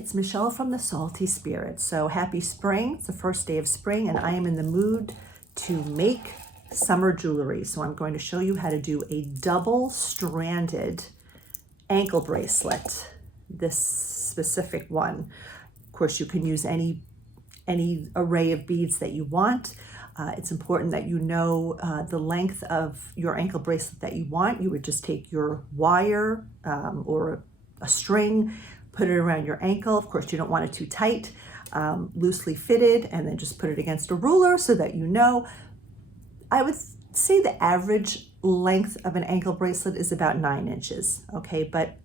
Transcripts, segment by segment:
it's Michelle from the Salty Spirit. So happy spring. It's the first day of spring and I am in the mood to make summer jewelry. So I'm going to show you how to do a double stranded ankle bracelet, this specific one. Of course, you can use any array of beads that you want. It's important that you know the length of your ankle bracelet that you want. You would just take your wire or a string, put it around your ankle. Of course, you don't want it too tight, loosely fitted, and then just put it against a ruler so that you know. I would say the average length of an ankle bracelet is about 9 inches, okay? But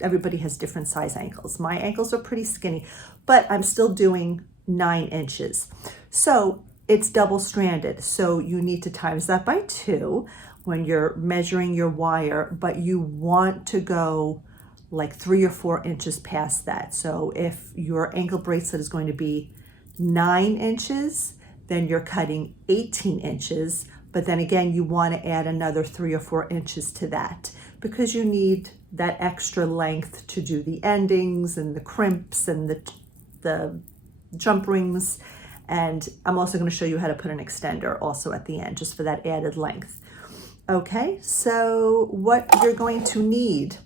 everybody has different size ankles. My ankles are pretty skinny, but I'm still doing 9 inches. So it's double stranded. So you need to times that by 2 when you're measuring your wire, but you want to go like 3 or 4 inches past that. So if your ankle bracelet is going to be 9 inches, then you're cutting 18 inches. But then again, you want to add another 3 or 4 inches to that because you need that extra length to do the endings and the crimps and the jump rings. And I'm also going to show you how to put an extender also at the end, just for that added length. Okay, so what you're going to need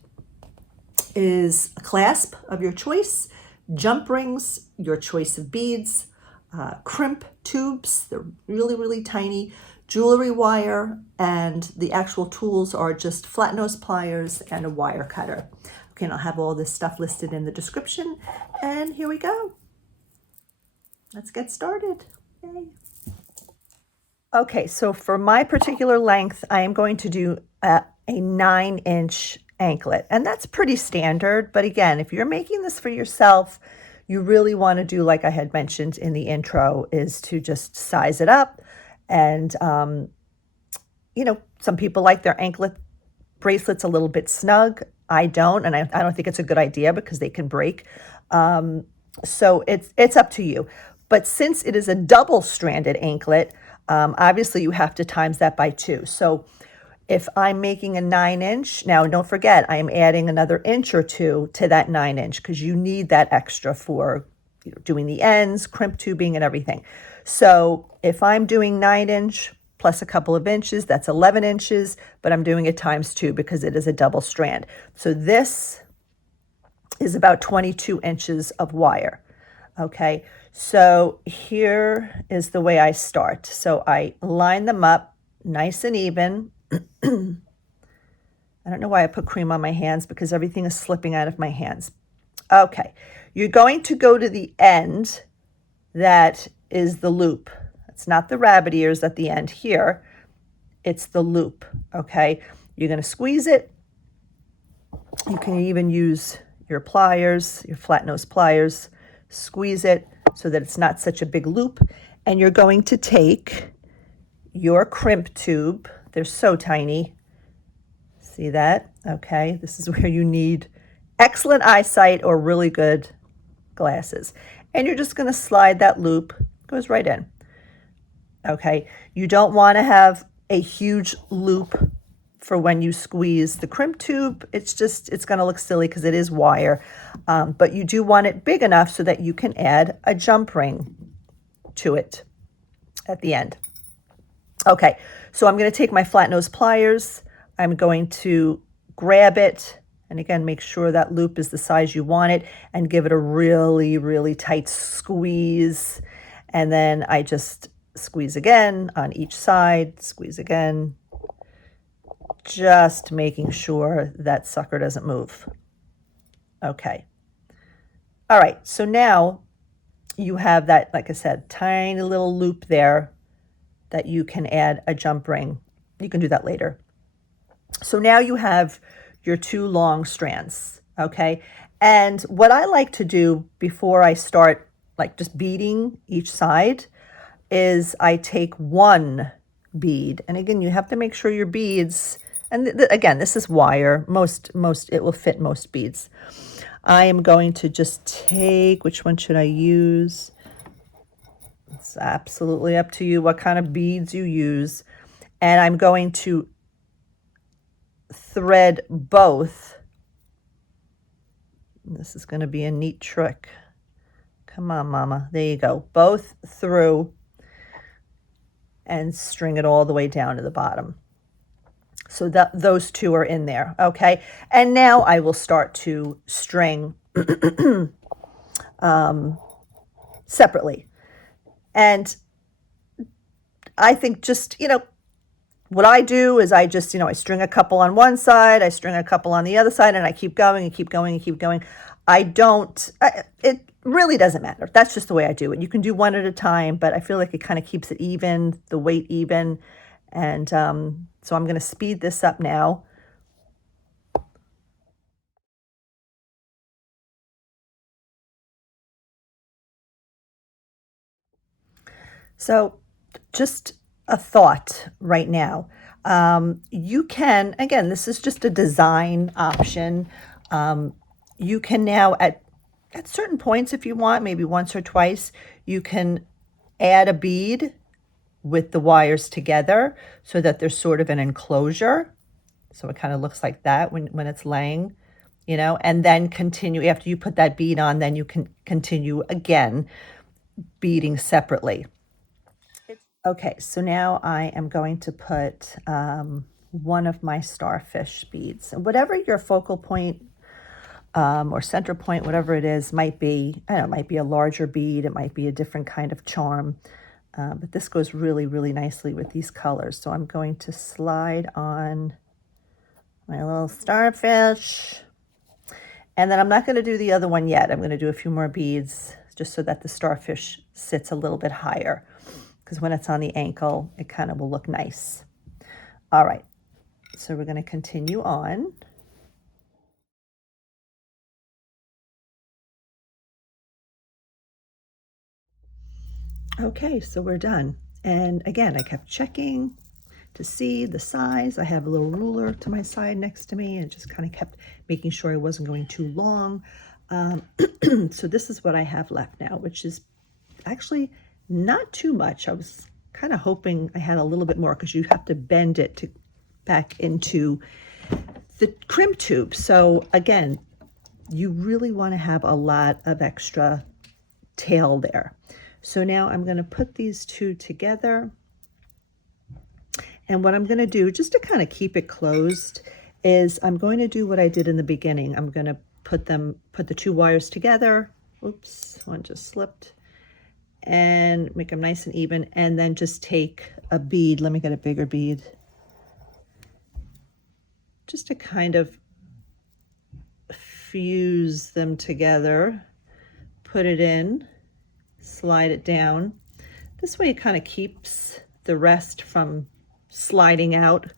is a clasp of your choice, jump rings, your choice of beads, crimp tubes, they're really, really tiny, jewelry wire, and the actual tools are just flat nose pliers and a wire cutter. Okay, and I'll have all this stuff listed in the description, and here we go. Let's get started. Yay. Okay, so for my particular length, I am going to do a 9-inch anklet, and that's pretty standard. But again, if you're making this for yourself, you really want to do, like I had mentioned in the intro, is to just size it up. And, you know, some people like their anklet bracelets a little bit snug. I don't, and I don't think it's a good idea because they can break. So it's up to you. But since it is a double stranded anklet, obviously you have to times that by 2. So if I'm making a 9-inch, now don't forget, I'm adding another inch or 2 to that 9-inch because you need that extra for doing the ends, crimp tubing, and everything. So if I'm doing 9-inch plus a couple of inches, that's 11 inches, but I'm doing it times 2 because it is a double strand. So this is about 22 inches of wire. Okay, so here is the way I start. So I line them up nice and even. I don't know why I put cream on my hands because everything is slipping out of my hands. Okay, you're going to go to the end that is the loop. It's not the rabbit ears at the end here. It's the loop, okay? You're going to squeeze it. You can even use your pliers, your flat nose pliers, squeeze it so that it's not such a big loop. And you're going to take your crimp tube. They're so tiny. See that? Okay, this is where you need excellent eyesight or really good glasses. And you're just going to slide that loop, goes right in. Okay, you don't want to have a huge loop for when you squeeze the crimp tube. It's going to look silly because it is wire. But you do want it big enough so that you can add a jump ring to it at the end. Okay, so I'm going to take my flat nose pliers. I'm going to grab it, and again, make sure that loop is the size you want it, and give it a really, really tight squeeze. And then I just squeeze again on each side, squeeze again, just making sure that sucker doesn't move. Okay. All right, so now you have that, like I said, tiny little loop there that you can add a jump ring. You can do that later. So now you have your 2 long strands, okay? And what I like to do before I start like just beading each side is I take 1 bead. And again, you have to make sure your beads, and again, this is wire. Most it will fit most beads. I am going to just take, which one should I use? It's absolutely up to you what kind of beads you use. And I'm going to thread both This is going to be a neat trick. Come on, Mama. There you go. Both through and string it all the way down to the bottom. So that those two are in there, okay? And now I will start to string separately. And I think just, what I do is I just, I string a couple on one side, I string a couple on the other side, and I keep going and keep going and keep going. It really doesn't matter. That's just the way I do it. You can do one at a time, but I feel like it kind of keeps it even, the weight even. And so I'm going to speed this up now. So just a thought right now. You can, again, this is just a design option. You can now, at certain points, if you want, maybe once or twice, you can add a bead with the wires together so that there's sort of an enclosure. So it kind of looks like that when it's laying, and then continue. After you put that bead on, then you can continue again, beading separately. Okay, so now I am going to put one of my starfish beads. Whatever your focal point or center point, whatever it is, might be, I don't know, it might be a larger bead, it might be a different kind of charm, but this goes really, really nicely with these colors. So I'm going to slide on my little starfish, and then I'm not going to do the other one yet. I'm going to do a few more beads just so that the starfish sits a little bit higher, because when it's on the ankle, it kind of will look nice. All right, so we're going to continue on. Okay, so we're done. And again, I kept checking to see the size. I have a little ruler to my side next to me, and just kind of kept making sure I wasn't going too long. So this is what I have left now, which is actually not too much. I was kind of hoping I had a little bit more, because you have to bend it back into the crimp tube. So again, you really want to have a lot of extra tail there. So now I'm going to put these two together. And what I'm going to do, just to kind of keep it closed, is I'm going to do what I did in the beginning. I'm going to put the two wires together. Oops, one just slipped. And make them nice and even, and then just take a bead. Let me get a bigger bead, just to kind of fuse them together. Put it in, slide it down. This way it kind of keeps the rest from sliding out,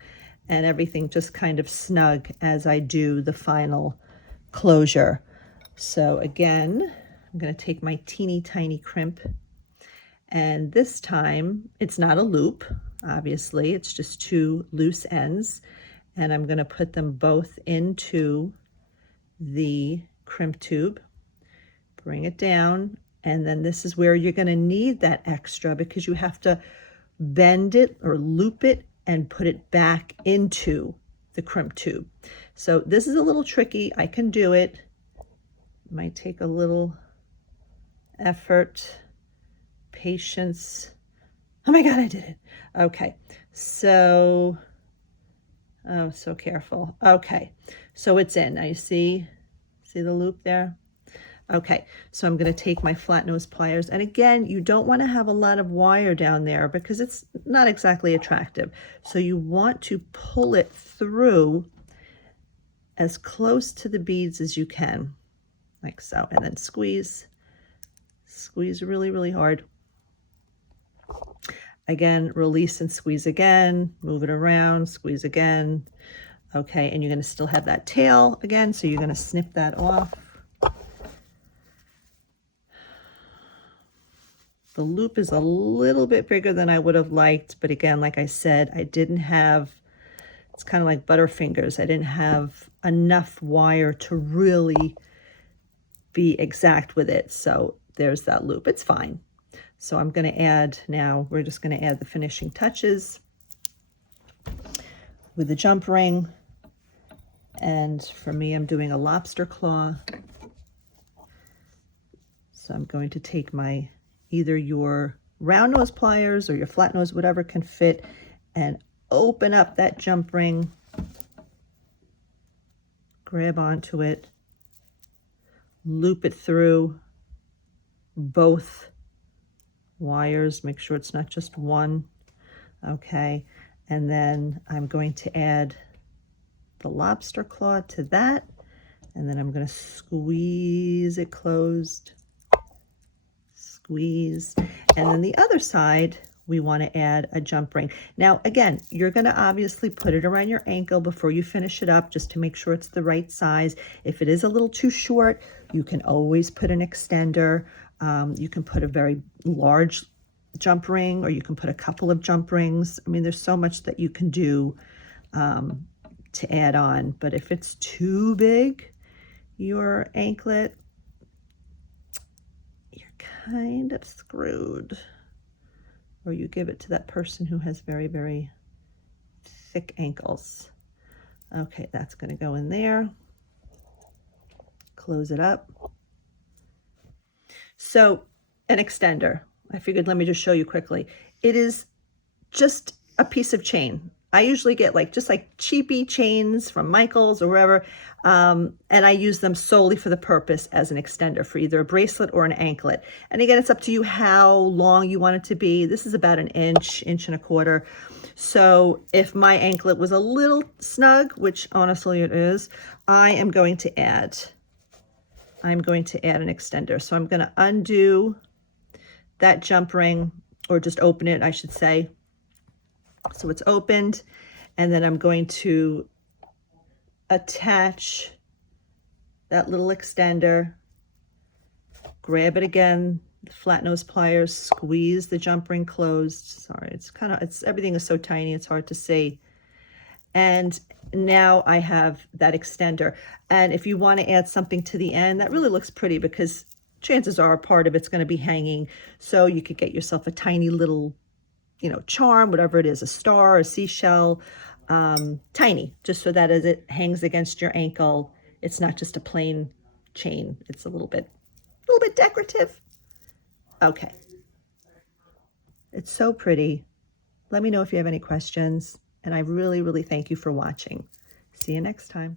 and everything just kind of snug as I do the final closure. So again, I'm going to take my teeny tiny crimp. And this time, it's not a loop, obviously, it's just two loose ends. And I'm going to put them both into the crimp tube, bring it down, and then this is where you're going to need that extra, because you have to bend it or loop it and put it back into the crimp tube. So this is a little tricky. I can do it. Might take a little effort. Patience. Oh my God, I did it. Okay, so, oh, so careful. Okay, so it's in. Now you see the loop there? Okay, so I'm going to take my flat nose pliers. And again, you don't want to have a lot of wire down there, because it's not exactly attractive. So you want to pull it through as close to the beads as you can, like so. And then squeeze really, really hard. Again, release and squeeze again, move it around, squeeze again. Okay, and you're going to still have that tail again, so you're going to snip that off. The loop is a little bit bigger than I would have liked, but again, like I said, I didn't have, it's kind of like Butterfingers, I didn't have enough wire to really be exact with it. So there's that loop. It's fine. So I'm going to add now, we're just going to add the finishing touches with the jump ring. And for me, I'm doing a lobster claw. So I'm going to take my, either your round nose pliers or your flat nose, whatever can fit, and open up that jump ring, grab onto it, loop it through both wires, make sure it's not just one, okay, and then I'm going to add the lobster claw to that, and then I'm going to squeeze it closed, squeeze, and then the other side we want to add a jump ring. Now again, you're going to obviously put it around your ankle before you finish it up, just to make sure it's the right size. If it is a little too short, you can always put an extender. You can put a very large jump ring, or you can put a couple of jump rings. I mean, there's so much that you can do to add on, but if it's too big, your anklet, you're kind of screwed. Or you give it to that person who has very, very thick ankles. Okay, that's going to go in there. Close it up. So an extender, I figured let me just show you quickly. It is just a piece of chain. I usually get just like cheapy chains from Michael's or wherever, and I use them solely for the purpose as an extender for either a bracelet or an anklet. And again, it's up to you how long you want it to be. This is about an inch, inch and a quarter. So if my anklet was a little snug, which honestly it is, I'm going to add an extender. So I'm going to undo that jump ring, or just open it, I should say. So it's opened, and then I'm going to attach that little extender, grab it again, the flat nose pliers, squeeze the jump ring closed. Sorry, everything is so tiny, it's hard to see. And now I have that extender. And if you want to add something to the end, that really looks pretty, because chances are part of it's going to be hanging. So you could get yourself a tiny little, charm, whatever it is, a star, a seashell, tiny, just so that as it hangs against your ankle, it's not just a plain chain. It's a little bit decorative. Okay. It's so pretty. Let me know if you have any questions, and I really, really thank you for watching. See you next time.